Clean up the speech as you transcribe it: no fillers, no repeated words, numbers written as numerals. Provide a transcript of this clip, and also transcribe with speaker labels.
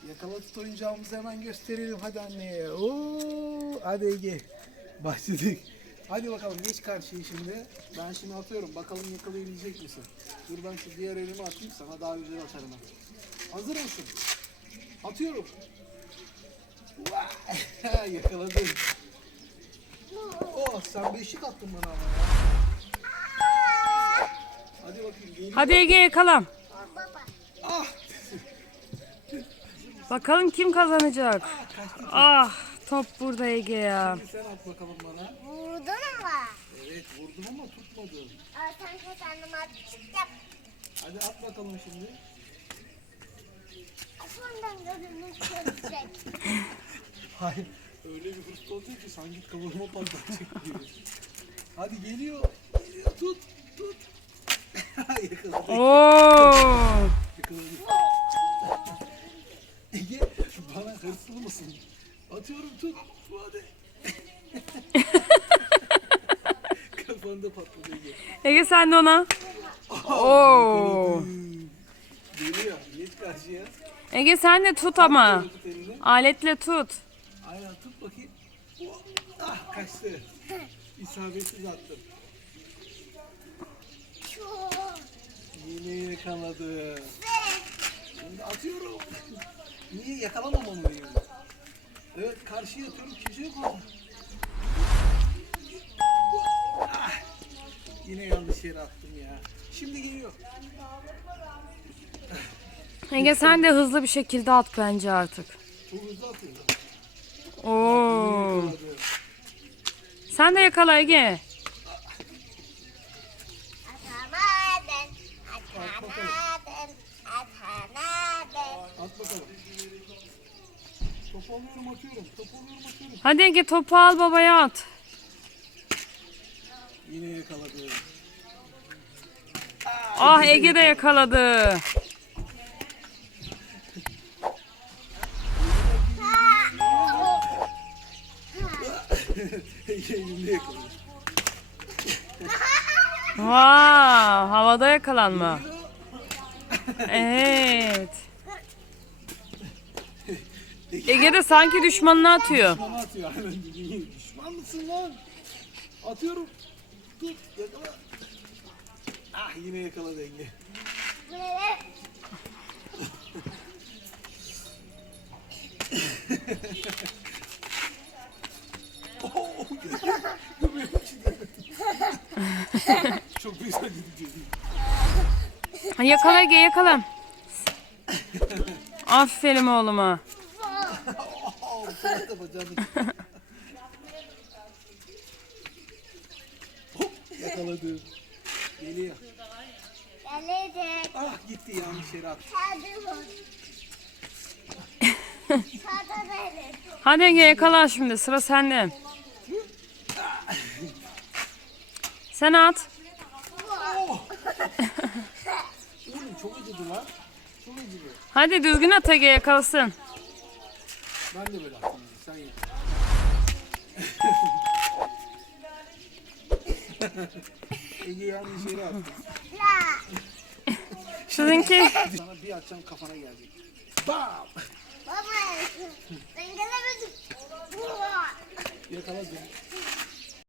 Speaker 1: Yakala tut oyuncağımızı hemen gösterelim hadi anneye. Oo, hadi Ege. Başladık. Hadi bakalım geç karşıya şimdi. Ben şimdi atıyorum. Bakalım yakalayabilecek misin? Dur ben şu diğer elimi atayım sana daha güzel atarım ben. Hazır mısın? Atıyorum. Vay! Yakaladım. Oh sen beşik attın bana ama ya. Hadi bakayım geliyor.
Speaker 2: Hadi Ege yakala.
Speaker 1: Ah!
Speaker 2: Bakalım kim kazanacak? Ah, top burada Ege ya.
Speaker 1: Şimdi sen at bakalım bana.
Speaker 3: Vurdun ama.
Speaker 1: Evet vurdum ama tutmadım.
Speaker 3: Sen kazandın artık yap.
Speaker 1: Hadi at bakalım şimdi.
Speaker 3: Sondan gözümün görecek.
Speaker 1: Hayır. Öyle bir hırslı olacak ki sanki kavurma patlatacak gibi. Hadi geliyor. Geliyor. Tut. Tut. Yakaladık.
Speaker 2: Oo!
Speaker 1: Yakaladık. Ege bana hırslı mısın? Atıyorum tut. Hadi. Kafanda patladı Ege.
Speaker 2: Ege sen de ona. Oo!
Speaker 1: Geliyor. Geç karşıya.
Speaker 2: Ege sen de tut ama.
Speaker 1: Tut elini.
Speaker 2: Aletle tut.
Speaker 1: Aynen tut bakayım. Ah kaçtı. İsabetsiz attım. Yine yakaladı. Şimdi atıyorum. Niye yakalamamam mıyım? Evet karşıya atıyorum. Kimse yok orada. Ah, yine yanlış yere attım ya. Şimdi geliyor.
Speaker 2: Ege sen de hızlı bir şekilde at bence artık.
Speaker 1: Çok hızlı atıyor.
Speaker 2: Oo!
Speaker 1: Yakaladı.
Speaker 2: Sen de yakala Ege.
Speaker 3: Atamadın. Atamadın. Atamadın.
Speaker 1: At bakalım. Top alıyorum atıyorum. Top alıyorum atıyorum.
Speaker 2: Hadi Ege topu al babaya at.
Speaker 1: Yine yakaladı.
Speaker 2: Ah Ege de yakaladı.
Speaker 1: Elimde yakaladı.
Speaker 2: Vaa, havada yakalanma. Evet. Ege de sanki düşmanına atıyor.
Speaker 1: Bana atıyor. Aynen dediğin. Düşman mısın lan? Atıyorum. Tut yakala. Ah yine yakaladı Ege.
Speaker 3: Bu ne?
Speaker 1: Oh, bu benim için de. Çok güzel gidiyor.
Speaker 2: Ha, yakala Ege yakala. Aferin oğluma.
Speaker 1: Oh, tuvalete bacağını. Hop yakaladı. Geliyor.
Speaker 3: Gelecek.
Speaker 1: Ah gitti yanlış yere attı.
Speaker 3: Hadi vur. Sağda verin.
Speaker 2: Hadi Ege yakala şimdi sıra sende. Sen at.
Speaker 1: Oğlum çok acıdı lan. Çok acıdı.
Speaker 2: Hadi düzgün at Ege yakalasın.
Speaker 1: Ben de böyle attım. Sen yap. Ege yanlış yere attı.
Speaker 3: Ya.
Speaker 2: Sizinki.
Speaker 1: Sana bir atacağım kafana gelecek. Bam!
Speaker 3: Baba. Ben gelemedim.
Speaker 1: Yakaladım.